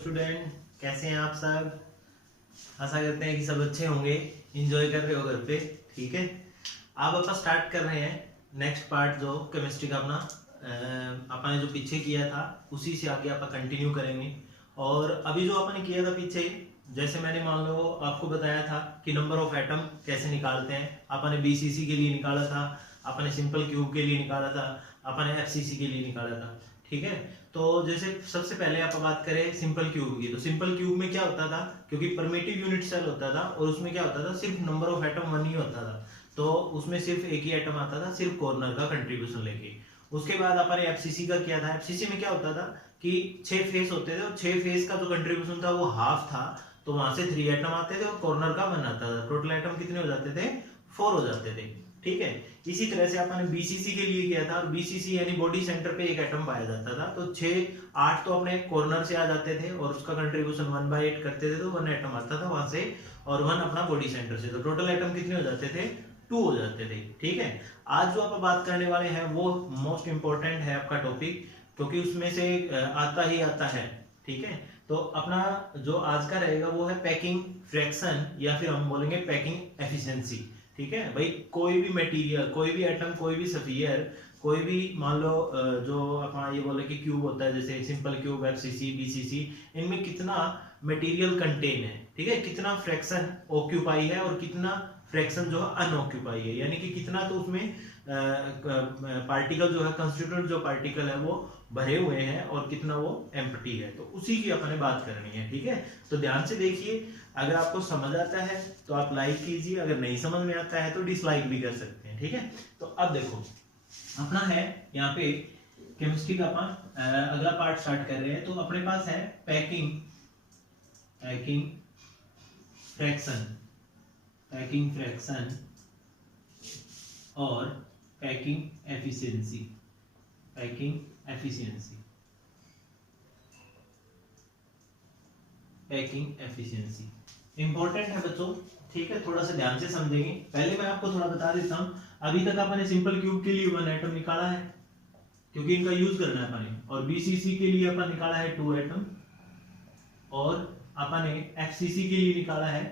Student, कैसे हैं आप सब। आशा करते हैं कि सब अच्छे होंगे, एंजॉय कर रहे हो घर पे। ठीक है, अब अपन स्टार्ट कर रहे हैं नेक्स्ट पार्ट जो केमिस्ट्री का अपना अपन ने जो पीछे किया था उसी से आगे अपन कंटिन्यू करेंगे। और अभी जो अपन ने किया था पीछे, जैसे मैंने मान लो आपको बताया था कि नंबर ऑफ एटम कैसे निकालते हैं। अपन ने बीसीसी के लिए निकाला था, अपन ने सिंपल क्यूब के लिए निकाला था, अपन ने एफसीसी के लिए निकाला था। ठीक है, तो जैसे सबसे पहले आप बात करें सिंपल क्यूब की, तो सिंपल क्यूब में क्या होता था, क्योंकि परमिटिव यूनिट सेल होता था और उसमें क्या होता था, सिर्फ नंबर ऑफ एटम 1 ही होता था। तो उसमें सिर्फ एक ही एटम आता था, सिर्फ कॉर्नर का कंट्रीब्यूशन लेके। उसके बाद अपन एफसीसी का किया था। एफसीसी में क्या होता था कि 6 फेस होते थे और 6 फेस का जो कंट्रीब्यूशन था वो हाफ था, तो वहां से 3 एटम आते थे और कॉर्नर का 1 आता था। टोटल एटम कितने हो जाते थे, 4 हो जाते थे। ठीक है, इसी तरह से अपन ने बीसीसी के लिए किया था, और बीसीसी यानी बॉडी सेंटर पे एक एटम पाया जाता था, तो 6 8 तो अपने कॉर्नर से आ जाते थे और उसका कंट्रीब्यूशन 1/8 करते थे, तो 1 एटम आता था वहां से, और 1 अपना बॉडी सेंटर से। तो टोटल एटम कितने हो जाते थे, 2 हो जाते थे। ठीक है, आज जो आप बात करने वाले हैं वो मोस्ट इंपॉर्टेंट है आपका टॉपिक, क्योंकि उसमें से आता ही आता है। ठीक है, तो अपना जो आज का रहेगा वो है पैकिंग फ्रैक्शन, या फिर हम बोलेंगे पैकिंग एफिशिएंसी। ठीक है भाई, कोई भी मटेरियल, कोई भी एटम, कोई भी स्फीयर, कोई भी मान लो जो अपना ये बोले कि क्यूब होता है, जैसे सिंपल क्यूब, एफसीसी, बीसीसी, इनमें कितना मटेरियल कंटेन है। ठीक है, कितना फ्रैक्शन ऑक्यूपाई है और कितना फ्रैक्शन जो है अनऑक्यूपाई है, यानी कि कितना तो उसमें पार्टिकल जो है, कंस्टिट्यूटेड जो पार्टिकल है वो भरे हुए हैं और कितना वो एम्प्टी है। तो उसी की अपने बात करनी है। ठीक है, तो ध्यान से देखिए, अगर आपको समझ आता है तो आप लाइक कीजिए, अगर नहीं समझ में आता है तो डिसलाइक भी कर सकते हैं। ठीक है, तो अब देखो अपना है यहाँ पे केमिस्ट्री का अपन अगला पार्ट स्टार्ट कर रहे हैं। तो अपने पास है पैकिंग फ्रैक्शन, पैकिंग फ्रैक्शन और packing efficiency, packing efficiency, packing efficiency important है बच्चों। ठीक है, थोड़ा सा ध्यान से समझेंगे। पहले मैं आपको थोड़ा बता देता हूं, अभी तक आपने सिंपल क्यूब के लिए 1 एटम निकाला है, क्योंकि इनका यूज करना है अपने, और बीसीसी के लिए अपन निकाला है 2 एटम, और अपने एफसीसी के लिए निकाला है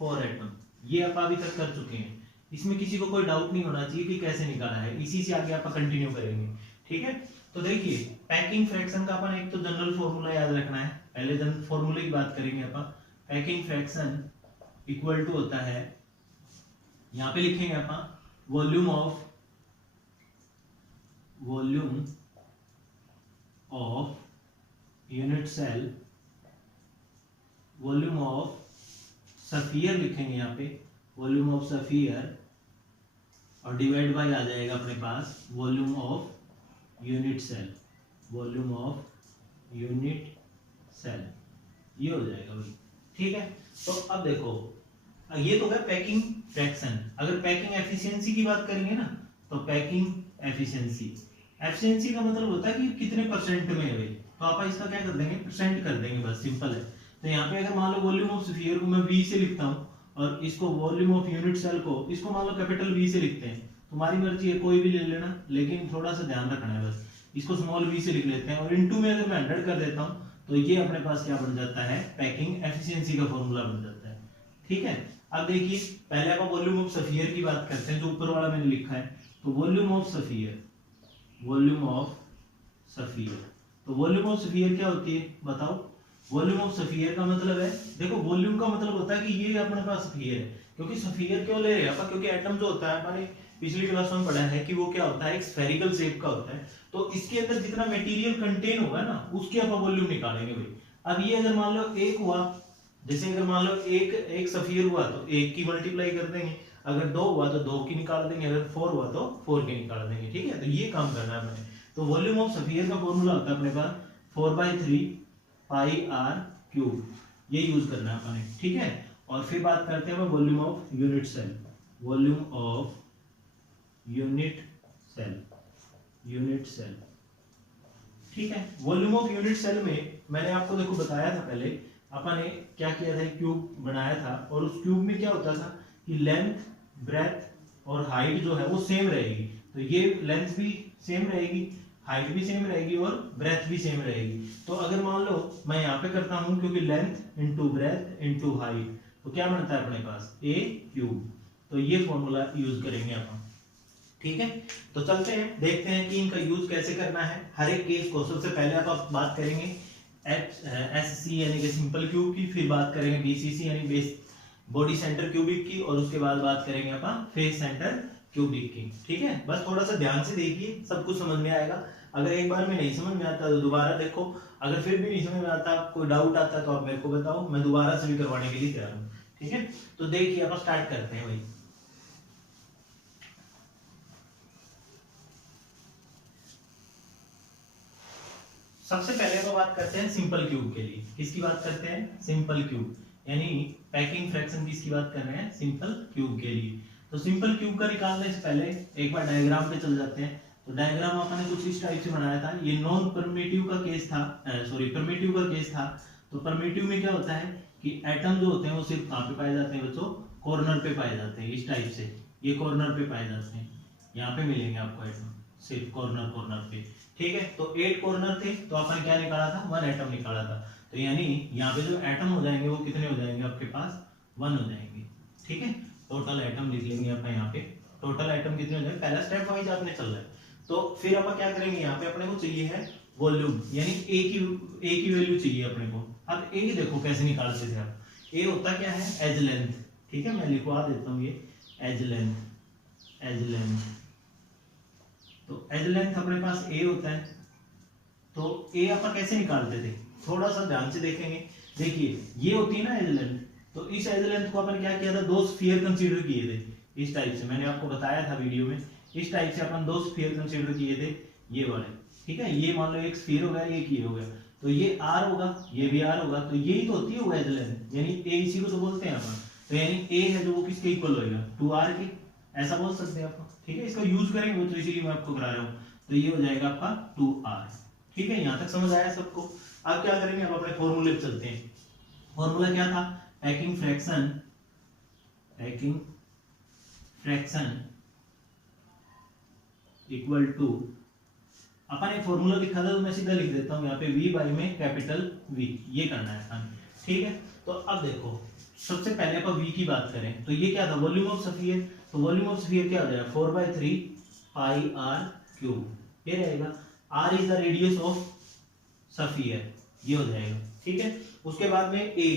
4 एटम। ये आप अभी तक कर चुके हैं, इसमें किसी को कोई डाउट नहीं होना चाहिए कि कैसे निकाला है। इसी से आगे आप कंटिन्यू करेंगे। ठीक है, तो देखिए पैकिंग फ्रैक्शन का अपन एक तो जनरल फॉर्मूला याद रखना है। पहले जनरल फॉर्मूले की बात करेंगे अपन। पैकिंग फ्रैक्शन इक्वल टू होता है, यहां पे लिखेंगे अपन volume of unit cell, volume of sphere लिखेंगे यहाँ पे, वॉल्यूम ऑफ स्फीयर, और डिवाइड बाय आ जाएगा अपने पास volume of unit cell, volume of unit cell, ये हो जाएगा भाई। ठीक है, तो अब देखो ये तो है पैकिंग फ्रैक्शन। अगर पैकिंग एफिशिएंसी की बात करेंगे ना, तो पैकिंग एफिशिएंसी का मतलब होता है कि कितने परसेंट में है भाई, तो आप इसका क्या कर देंगे, परसेंट कर देंगे, बस सिंपल है। तो यहाँ पे अगर मान लो वॉल्यूम ऑफ स्फीयर को मैं V से लिखता हूँ, और इसको वॉल्यूम ऑफ यूनिट सेल को, इसको मान लो कैपिटल V से लिखते हैं, तुम्हारी मर्जी है कोई भी ले लेना, लेकिन थोड़ा सा ध्यान रखना है बस। इसको स्मॉल v से लिख लेते हैं, और इनटू में अगर मैं 100 कर देता हूँ, तो ये अपने पास क्या बन जाता है, पैकिंग एफिशिएंसी का फॉर्मूला बन जाता है। ठीक है, अब देखिए पहले आप वॉल्यूम ऑफ स्फीयर की बात करते हैं, जो ऊपर वाला मैंने लिखा है। तो वॉल्यूम ऑफ स्फीयर, तो वॉल्यूम ऑफ स्फीयर क्या होती है बताओ। वॉल्यूम ऑफ स्फीयर का मतलब है, देखो वॉल्यूम का मतलब होता है कि ये अपने पास स्फीयर है, क्योंकि स्फीयर क्यों ले रहे हैं, क्योंकि एटम जो होता है अपने पिछली क्लास में पढ़ा है कि वो क्या होता है, एक स्फेरिकल शेप का होता है। तो इसके अंदर जितना मटेरियल कंटेन होगा ना, उसके आप वॉल्यूम निकालेंगे भाई। अब ये अगर मान लो 1 हुआ, जैसे अगर मान लो एक स्फीयर हुआ तो 1 की मल्टीप्लाई कर देंगे, अगर 2 हुआ तो 2 की निकाल देंगे, अगर 4 हुआ तो 4 की निकाल देंगे। ठीक है, तो ये काम करना है मैंने। तो वॉल्यूम ऑफ स्फीयर का फॉर्मूला होता है अपने पास 4/3 पाई r क्यूब, ये यूज करना है अपने। ठीक है, और फिर बात करते हैं volume of unit cell, volume of unit sale. ठीक है, वॉल्यूम ऑफ यूनिट सेल में मैंने आपको देखो बताया था पहले, अपन ने क्या किया था, क्यूब बनाया था, और उस क्यूब में क्या होता था कि लेंथ, ब्रेथ और हाइट जो है वो सेम रहेगी। तो ये लेंथ भी सेम रहेगी, हाइट भी सेम रहेगी और ब्रेथ भी सेम रहेगी। तो अगर मान लो मैं यहाँ पे करता हूँ, क्योंकि length into breadth into height, तो क्या बनता है अपने पास a क्यूब। तो ये फॉर्मूला यूज करेंगे अपन, ठीक है। तो चलते हैं देखते हैं कि इनका यूज कैसे करना है हर एक केस को। सबसे पहले आप बात करेंगे एससी यानी कि सिंपल क्यूब की, फिर बात करेंगे बीसीसी यानी बेस बॉडी सेंटर क्यूबिक की, और उसके बाद बात करेंगे अपन फेस सेंटर क्यूबिक की, ठीक है। बस थोड़ा सा ध्यान से देखिए, सब कुछ समझ में आएगा। अगर एक बार में नहीं समझ में आता तो दोबारा देखो, अगर फिर भी नहीं समझ में आता, कोई डाउट आता है तो आप मेरे को बताओ, मैं दोबारा से भी करवाने के लिए तैयार हूँ, ठीक है। तो देखिए अपन स्टार्ट करते हैं भाई। सबसे पहले तो बात करते हैं सिंपल क्यूब के लिए। किसकी बात करते हैं? सिंपल क्यूब, यानी पैकिंग फ्रैक्शन किसकी बात कर रहे हैं? सिंपल क्यूब के लिए। तो सिंपल क्यूब का निकालने से पहले एक बार डायग्राम पे चल जाते हैं। तो डायग्राम आपने कुछ इस टाइप से बनाया था। ये नॉन परमिटिव का केस था, सॉरी परमिटिव का केस था। तो परमिटिव में क्या होता है कि एटम जो होते हैं वो सिर्फ कहाँ पे पाए जाते हैं बच्चों? कॉर्नर पे पाए जाते हैं, इस टाइप से। ये कॉर्नर पे पाए जाते हैं, यहाँ पे मिलेंगे आपको एटम सिर्फ कॉर्नर कॉर्नर पे, ठीक है। तो 8 कॉर्नर थे, तो अपन क्या निकाला था? 1 एटम निकाला था। तो यानी यहाँ पे जो एटम हो जाएंगे वो कितने हो जाएंगे आपके पास? 1 हो जाएंगे, ठीक है। टोटल एटम लिख लेंगे अपन यहाँ पे, टोटल एटम कितने हो जाएंगे? पहला स्टेप वाइज आपने चल रहा है। तो फिर अपन क्या करेंगे, यहाँ पे अपने को चाहिए है वॉल्यूम, यानी ए की वैल्यू चाहिए अपने को। अब ए देखो कैसे निकालते थे आप। ए होता क्या है? एज लेंथ, ठीक है। मैं लिखवा देता हूँ ये एज लेंथ, एज लेंथ। तो एज लेंथ अपने पास ए होता है। तो ए अपन कैसे निकालते थे? थोड़ा सा ध्यान से देखेंगे। देखिए ये होती है ना एज लेंथ। तो इस एज लेंथ को अपन क्या किया था? 2 स्फीयर कंसीडर किए थे, इस टाइप से। मैंने आपको बताया था वीडियो में, इस टाइप से अपन 2 स्फीयर कंसीडर किए थे, ये वाले, ठीक है। ये मान लो एक स्फीयर हो गया, एक ये हो गया। तो ये आर होगा, ये भी आर होगा। तो यही तो होती है एज लेंथ, यानी ए, इसी को तो बोलते हैं अपन। तो यानी ए है जो वो किसके इक्वल होगा? 2r के, ऐसा बोल सकते हैं आप, ठीक है। इसका यूज करेंगे वो, तो इसीलिए मैं आपको करा रहा हूँ। तो ये हो जाएगा आपका 2r, ठीक है। यहाँ तक समझ आया सबको? अब क्या करेंगे, अब अपने फॉर्मूले पे चलते हैं। फॉर्मूला क्या था? Packing fraction, packing fraction equal to, अपन एक फॉर्मूला लिखा था तो मैं सीधा लिख देता हूँ यहाँ पे, v बाई में कैपिटल V, ये करना है अपन, ठीक है। तो अब देखो सबसे पहले अपन v की बात करें तो ये क्या था? Volume of sphere. तो वॉल्यूम ऑफ स्फीयर क्या हो जाएगा? 4/3 पाई r क्यूब, ये रहेगा। r is the radius of sphere, ये हो जाएगा, ठीक है। उसके बाद में a,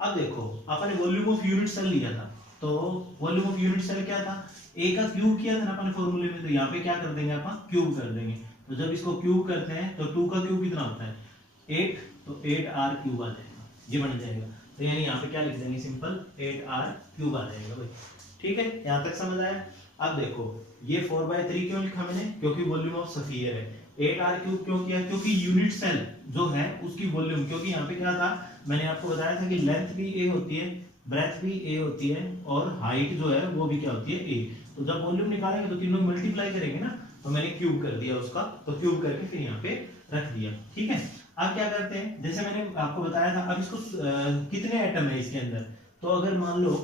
अब देखो अपन ने वॉल्यूम ऑफ यूनिट सेल लिया था। तो वॉल्यूम ऑफ यूनिट सेल क्या था? a का क्यूब किया था ना अपन फॉर्मूले में। तो यहाँ पे क्या कर देंगे अपन? क्यूब कर देंगे। तो जब इसको क्यूब करते हैं तो 2 का क्यूब कितना होता है? 8, तो 8r क्यूब आ जाएगा, ये बन जाएगा। तो यानी यहाँ पे क्या लिख देंगे? सिंपल 8r क्यूब आ जाएगा भाई, ठीक है। यहाँ तक समझ आया? अब देखो ये 4/3 क्यों लिखा मैंने? क्योंकि वॉल्यूम ऑफ स्फीयर है। 8r क्यूब क्यों किया? क्योंकि यूनिट सेल जो है उसकी वॉल्यूम, क्योंकि यहाँ पे क्या था मैंने आपको बताया था कि लेंथ भी a होती है, ब्रेथ भी a होती है, और हाइट जो है वो भी क्या होती है? a। तो जब वॉल्यूम निकालेंगे तो तीनों मल्टीप्लाई करेंगे ना, तो मैंने क्यूब कर दिया उसका, तो क्यूब करके फिर यहाँ पे रख दिया, ठीक है। अब क्या करते हैं, जैसे मैंने आपको बताया था, अब इसको कितने एटम है इसके अंदर? तो अगर मान लो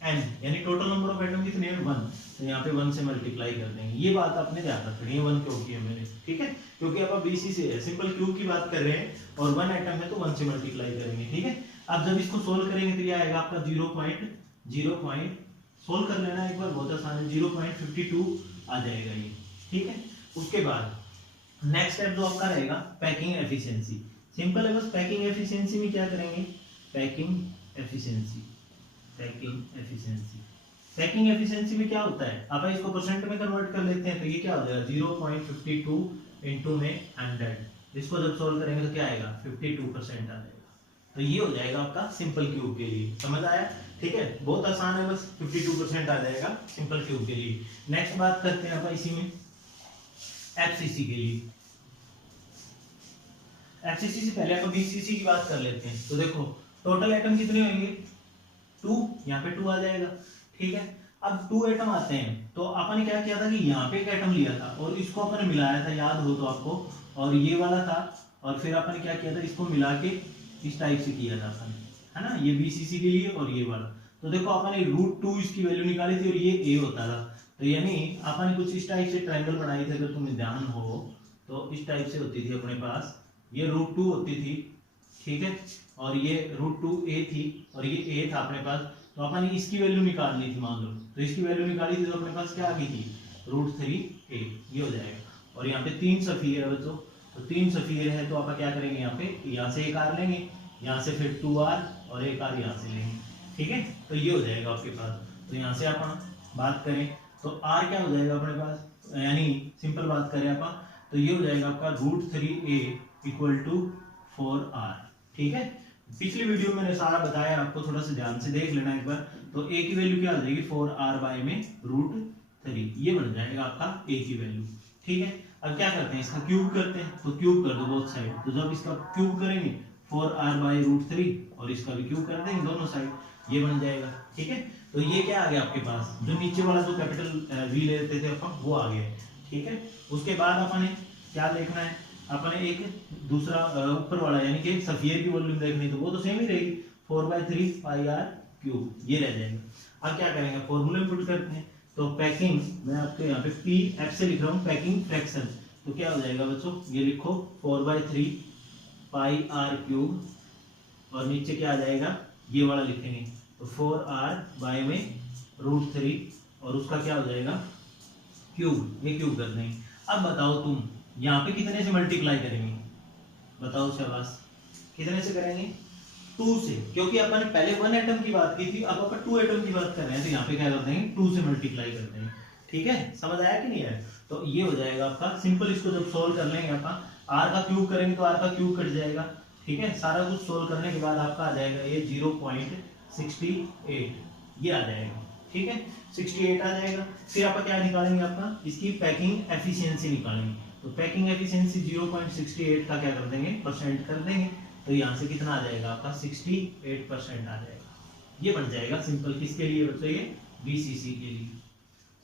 n, यानी टोटल नंबर ऑफ एटम कितने हैं? 1। तो यहाँ पे 1 से मल्टीप्लाई कर देंगे। ये बात आपने ध्यान रखनी है, 1 क्यों किया मैंने, ठीक है। क्योंकि अब BC से है, सिंपल क्यूब की बात कर रहे हैं और 1 एटम है तो 1 से मल्टीप्लाई करेंगे, ठीक है। अब जब इसको सोल्व करेंगे तो ये आएगा आपका 0.0 सोल्व कर लेना एक बार, बहुत आसान है। 0.52 आ जाएगा ये, ठीक है। उसके बाद नेक्स्ट स्टेप जो आपका रहेगा पैकिंग एफिशिएंसी। सिंपल है, बस पैकिंग एफिशिएंसी में क्या करेंगे? Packing efficiency, packing efficiency, packing efficiency में क्या होता है? आप इसको परसेंट में कन्वर्ट कर लेते हैं तो ये क्या हो जाएगा? 0.52 इनटू में 100। इसको जब सोल्व करेंगे तो क्या आएगा? 52% आ जाएगा। तो ये हो जाएगा आपका सिंपल क्यूब के लिए, समझ आया? ठीक है, बहुत आसान है, बस 52% आ जाएगा सिंपल क्यूब के लिए। नेक्स्ट बात करते हैं अपन इसी में एफसीसी के लिए। एफसीसी से पहले अपन बीसीसी की बात कर लेते हैं। तो देखो टोटल एटम कितने होंगे? 2, यहाँ पे 2 आ जाएगा, ठीक है। अब 2 एटम आते हैं तो अपन ने क्या किया था कि यहाँ पे एक एटम लिया था और इसको अपन ने मिलाया था, याद हो तो आपको, और ये वाला था, और फिर अपन ने क्या किया था, इसको मिला के इस टाइप से किया था अपन, है ना, ये बीसीसी के लिए और ये वाला। तो देखो अपन ने √2 इसकी वैल्यू निकाली थी और ये a होता था। तो यानी अपन ने कुछ इस टाइप से ट्रायंगल बनाई थी, अगर तुम्हें ध्यान हो तो इस टाइप से होती थी अपने पास, ये √2 होती थी, ठीक है, और ये √2a थी, और ये a था अपने पास। तो अपन ने इसकी वैल्यू निकालनी थी मान लो, तो इसकी वैल्यू निकाली थी तो अपने पास क्या आ गई थी, √3a, ये हो जाएगा। और यहाँ पे 3 सफियर है बच्चों, तो 3 सफियर है तो आप क्या करेंगे, यहाँ से एक आर लेंगे, यहाँ से फिर 2r और एक आर यहाँ से लेंगे, ठीक है, तो ये हो जाएगा आपके पास। तो यहाँ से अपन बात करें तो r क्या हो जाएगा अपने पास, यानी सिंपल बात करें अपन तो ये हो जाएगा आपका √3a = 4r, ठीक है। पिछली वीडियो में मैंने सारा बताया आपको, थोड़ा सा ध्यान से देख लेना एक बार। तो a की वैल्यू क्या हो जाएगी, 4r में √3, ये बन जाएगा आपका a की वैल्यू, ठीक है। अब क्या करते हैं, इसका क्यूब करते हैं, तो क्यूब कर दो बोथ साइड। तो जब इसका क्यूब करेंगे 4r/√3 और इसका भी क्यूब कर देंगे दोनों साइड, ये बन जाएगा, ठीक है। तो ये क्या आ गया आपके पास, जो नीचे वाला जो कैपिटल V लेते थे अपन वो आ गया, ठीक है। उसके बाद अपन ने क्या देखना है, अपन ने एक दूसरा ऊपर वाला यानी कि सफियर की वॉल्यूम देखनी, तो वो तो सेम ही रहेगी, 4/3πr³, ये रह जाएगा। अब क्या करेंगे, फॉर्मूले में पुट करते हैं। तो पैकिंग, मैं आपके यहाँ पे P से लिख रहा हूँ, पैकिंग फ्रैक्शन, तो क्या हो जाएगा बच्चों, ये लिखो 4/3πr³ और नीचे क्या आ जाएगा, ये वाला लिखेंगे, तो 4r/√3 और उसका क्या हो जाएगा क्यूब, ये क्यूब कर देंगे। अब बताओ तुम यहाँ पे कितने से मल्टीप्लाई करेंगे, बताओ शाबाश, कितने से करेंगे, 2 से, क्योंकि अपन ने पहले 1 एटम की बात की थी, अब अपन 2 एटम की बात कर रहे हैं, तो यहाँ पे क्या करते हैं, 2 से मल्टीप्लाई करते हैं, ठीक है। समझ आया कि नहीं आया, तो ये हो जाएगा आपका सिंपल। इसको जब सोल्व कर लेंगे अपन, r का क्यूब करेंगे तो r का क्यूब कट जाएगा, ठीक है। सारा कुछ सोल्व करने के बाद आपका आ जाएगा ये 0.68, ये आ जाएगा, ठीक है, 68 आ जाएगा। फिर आप क्या निकालेंगे, आपका इसकी पैकिंग एफिशिएंसी निकालेंगे। तो पैकिंग एफिशिएंसी 0.68 का क्या कर देंगे, परसेंट कर देंगे, तो यहाँ से कितना आ जाएगा आपका 68% आ जाएगा, ये बन जाएगा सिंपल। किसके लिए बच्चों, ये BCC के लिए।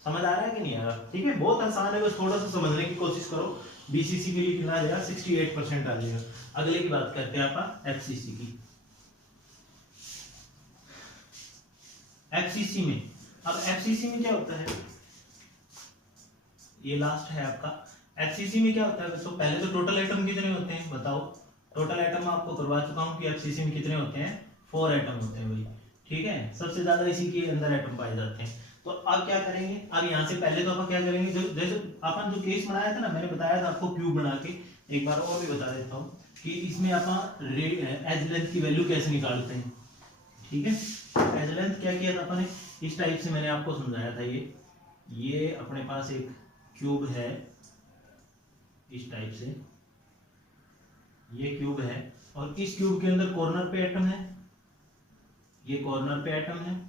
समझ आ रहा है कि नहीं आ रहा, ठीक है, बहुत आसान है, बस थोड़ा सा समझने की कोशिश करो। BCC के लिए कितना आ जाएगा, 68% आ जाएगा। अगले की बात करते हैं आपका FCC की। FCC में, अब FCC में क्या होता है, ये लास्ट है आपका। FCC में क्या होता है दोस्तों, पहले तो टोटल एटम कितने होते हैं बताओ, टोटल एटम आपको करवा चुका हूं कि FCC में कितने होते हैं, 4 एटम होते हैं भाई, ठीक है, सबसे ज्यादा इसी के अंदर एटम पाए जाते हैं। तो अब क्या करेंगे, अब यहाँ से पहले तो अपन क्या करेंगे, जैसे अपन जो केस बनाया था ना, मैंने बताया था आपको क्यूब बना के, एक बार और भी बता देता हूँ कि इसमें अपन एज लेंथ की वैल्यू कैसे निकालते हैं, ठीक है। एज लेंथ क्या किया था अपन ने, इस टाइप से मैंने आपको समझाया था। ये अपने पास एक क्यूब है, इस टाइप से ये क्यूब है, और इस क्यूब के अंदर कॉर्नर पे एटम है, ये कॉर्नर पे एटम है,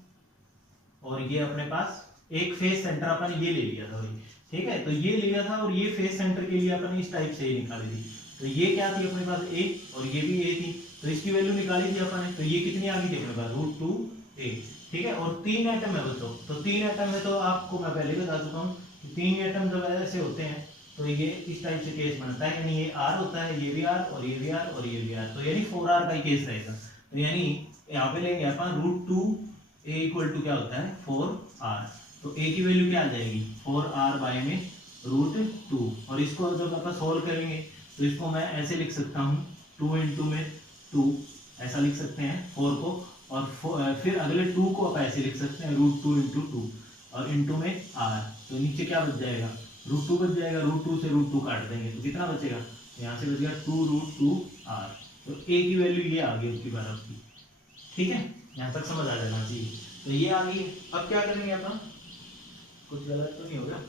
और ये अपने पास एक फेस सेंटर अपन ये ले लिया था भाई, ठीक है। तो ये लिया था और ये फेस सेंटर के लिए अपन इस टाइप से निकाली थी। तो ये क्या थी अपने पास, A, और ये भी A थी, तो इसकी वैल्यू निकाली थी अपन ने, तो ये कितनी आ गई थी अपने पास, √2a, ठीक है। और 3 एटम है दोस्तों, तो 3 एटम है, तो आपको मैं पहले बता चुका हूँ कि 3 एटम जब ऐसे होते हैं तो ये इस टाइप से केस बनता है, यानी ये R होता है, ये भी R और ये भी R और ये भी R, तो यानी 4R का ही केस रहेगा। तो यानी यहाँ पे लेंगे अपन √2a = क्या होता है, 4R। तो a की वैल्यू क्या आ जाएगी, 4R/√2, और इसको जब अपन सोल्व करेंगे तो इसको मैं ऐसे लिख सकता हूँ, 2 × 2 ऐसा लिख सकते हैं 4 को, और फिर अगले 2 को आप ऐसे लिख सकते हैं, √2 × 2 और इंटू में R। तो नीचे क्या बच जाएगा, √2 बच जाएगा, √2 से √2 काट देंगे तो कितना बचेगा, यहाँ से बचेगा 2√2R। तो a की वैल्यू ये आ गई उसकी बार आपकी, ठीक है, यहाँ तक समझ आ जाना चाहिए। तो ये आ गई। अब क्या करेंगे अपन, कुछ गलत तो नहीं होगा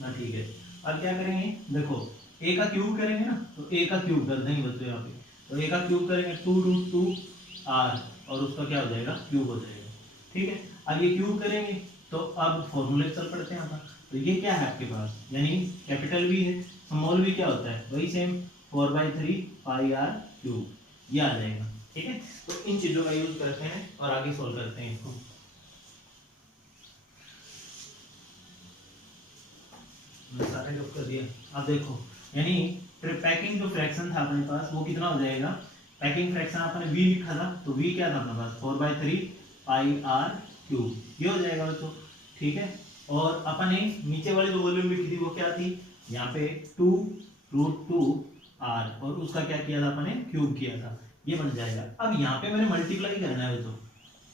ना, ठीक है। अब क्या करेंगे, देखो a का क्यूब करेंगे ना, तो a का क्यूब कर देंगे बच्चों यहाँ पे, तो a का क्यूब करेंगे 2√2R और उसका क्या हो जाएगा, क्यूब हो जाएगा, ठीक है। अब ये क्यूब करेंगे तो अब फॉर्मूले चल पड़ते हैं अपन। तो ये क्या है आपके पास, यानी कैपिटल V है, स्मॉल v क्या होता है, वही सेम 4/3πr³, ये आ जाएगा, ठीक है। तो इन चीजों का यूज करते हैं और आगे सोल्व करते हैं इसको। सारे कर दिया। अब देखो, यानी पैकिंग जो फ्रैक्शन था अपने पास वो कितना हो जाएगा, पैकिंग फ्रैक्शन आपने v लिखा था, तो v क्या था अपने पास, 4/3πr³, ये हो जाएगा बच्चों, ठीक है। और अपन ने नीचे वाली जो वॉल्यूम लिखी थी वो क्या थी, यहाँ पे 2 √2r और उसका क्या किया था अपने क्यूब किया था, ये बन जाएगा। अब यहाँ पे मैंने मल्टीप्लाई करना है, तो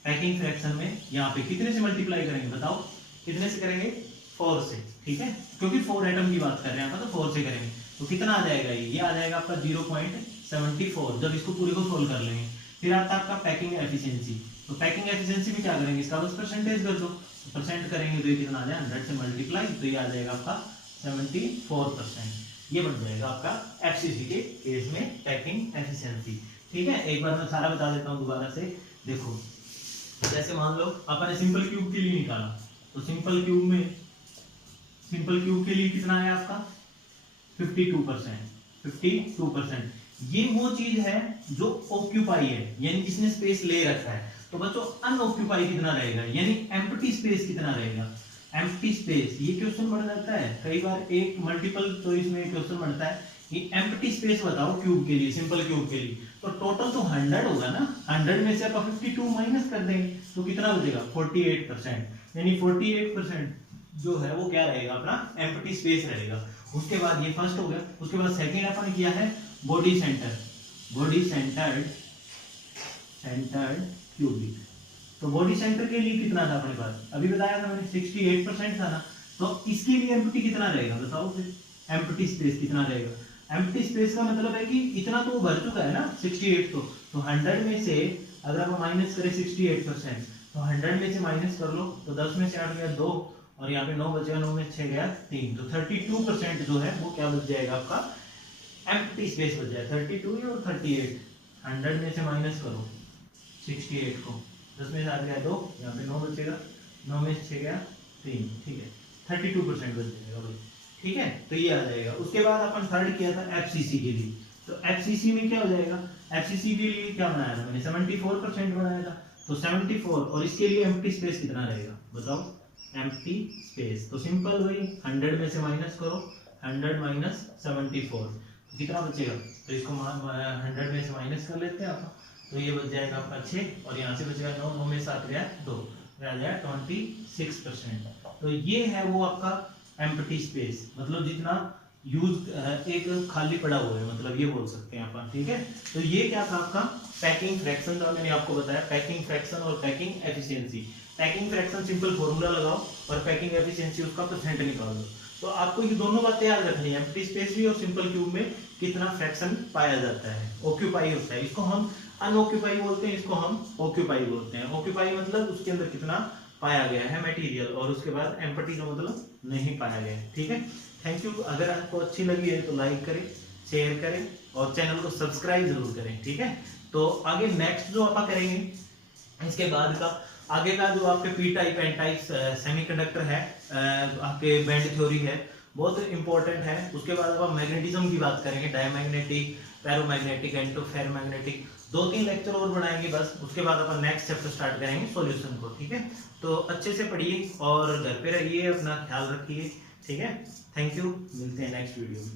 पैकिंग फ्रैक्शन में यहाँ पे कितने से मल्टीप्लाई करेंगे बताओ, कितने से करेंगे 4 से, ठीक है, क्योंकि 4 एटम की बात कर रहे हैं तो 4 से करेंगे। तो कितना आ जाएगा, ये आ जाएगा आपका 0.74 जब इसको पूरे को सोल्व कर लेंगे। फिर आता है आपका पैकिंग एफिशिएंसी, तो पैकिंग एफिशिएंसी में क्या करेंगे, इसका बस परसेंटेज कर दो, परसेंट करेंगे तो ये कितना आ जाए 100 से मल्टीप्लाई, तो ये आ जाएगा आपका 74%। ये बन जाएगा आपका एफसीसी के केस में पैकिंग एफिशिएंसी, ठीक है। एक बार मैं सारा बता देता हूँ दोबारा से, देखो जैसे मान लो अपन ने सिंपल क्यूब के लिए निकाला, तो सिंपल क्यूब के लिए कितना है आपका 52%। ये वो चीज है जो ऑक्यूपाई है, यानी जिसने स्पेस ले रखा है। तो बच्चों अनऑक्यूपाई कितना रहेगा, यानी एम्प्टी स्पेस कितना रहेगा, एम्प्टी स्पेस। ये क्वेश्चन बन जाता है कई बार, एक मल्टीपल चॉइस में क्वेश्चन बनता है कि एम्प्टी स्पेस बताओ क्यूब के लिए, सिंपल क्यूब के लिए। तो टोटल तो 100 होगा ना, 100 में से आप 52 माइनस कर देंगे तो कितना बचेगा 48%, यानी 48% जो है वो क्या रहेगा अपना एम्प्टी स्पेस रहेगा। उसके बाद ये फर्स्ट हो गया, उसके बाद सेकंड अपन किया है बॉडी सेंटर्ड क्यूबिक। तो बॉडी सेंटर के लिए कितना था अपने पास, अभी बताया था मैंने 68% था ना। तो इसके लिए एम्प्टी कितना रहेगा बताओ, फिर एम्प्टी स्पेस कितना रहेगा। एम्प्टी स्पेस का मतलब है कि इतना तो भर चुका है ना 68, तो 100 में से अगर आप माइनस करें 68%, तो 100 में से माइनस कर लो, तो 10 में से 8 गया 2 और यहाँ पे 9 बचेगा, 9 में 6 गया 3, तो 32% जो है वो क्या बच जाएगा आपका एम्प्टी स्पेस बच जाएगा। 32 और 38, 100 में से माइनस करो 68 को, 10 में से 8 गया 2, यहाँ पे 9 बचेगा, 9 में से 6 गया 3, ठीक है, 32% बच जाएगा भाई, ठीक है। तो ये आ जाएगा। उसके बाद अपन थर्ड किया था एफसीसी के लिए, तो एफसीसी में क्या हो जाएगा, एफसीसी के लिए क्या बनाया था मैंने 74% बनाया था, तो 74 और इसके लिए एम्प्टी स्पेस कितना रहेगा बताओ, एम्प्टी स्पेस। तो सिंपल वही 100 में से माइनस करो, 100 माइनस 74 तो कितना बचेगा, तो इसको 100 में से माइनस कर लेते हैं आप, तो ये बच जाएगा आपका 6 और यहाँ से बचेगा 9, 9 में 7 गया 2, आ जाएगा 26%। तो ये है वो आपका एम्प्टी स्पेस, मतलब जितना यूज एक खाली पड़ा हुआ है, मतलब ये बोल सकते हैं अपन, ठीक है। तो ये क्या था आपका पैकिंग फ्रैक्शन था, मैंने आपको बताया पैकिंग फ्रैक्शन और packing efficiency. Packing fraction simple formula लगाओ और पैकिंग एफिशिएंसी उसका परसेंट निकाल दो। तो आपको ये दोनों बातें याद रखनी है, एम्प्टी स्पेस भी और सिंपल क्यूब में कितना फ्रैक्शन पाया जाता है, ऑक्यूपाई होता है। इसको हम अनऑक्यूपाई बोलते हैं, इसको हम ऑक्यूपाई बोलते हैं। ऑक्यूपाई मतलब उसके अंदर कितना पाया गया है मटेरियल, और उसके बाद एम्प्टी का मतलब नहीं पाया गया है, ठीक है। Thank you. अगर आपको अच्छी लगी है तो लाइक करें, शेयर करें और चैनल को सब्सक्राइब जरूर करें, ठीक है। तो आगे नेक्स्ट जो आप करेंगे, इसके बाद का आगे का जो आपके P type N type semiconductor है, आपके बैंड थ्योरी है, बहुत इंपॉर्टेंट है। उसके बाद आप मैग्नेटिज्म की बात करेंगे, डायमैग्नेटिक, पैरोमैग्नेटिक, एंटोफेरोमैग्नेटिक, 2-3 लेक्चर और बनाएंगे बस। उसके बाद अपन नेक्स्ट चैप्टर स्टार्ट करेंगे सॉल्यूशन को, ठीक है। तो अच्छे से पढ़िए और घर पे रहिए, अपना ख्याल रखिए, ठीक है। थैंक यू, मिलते हैं नेक्स्ट वीडियो में।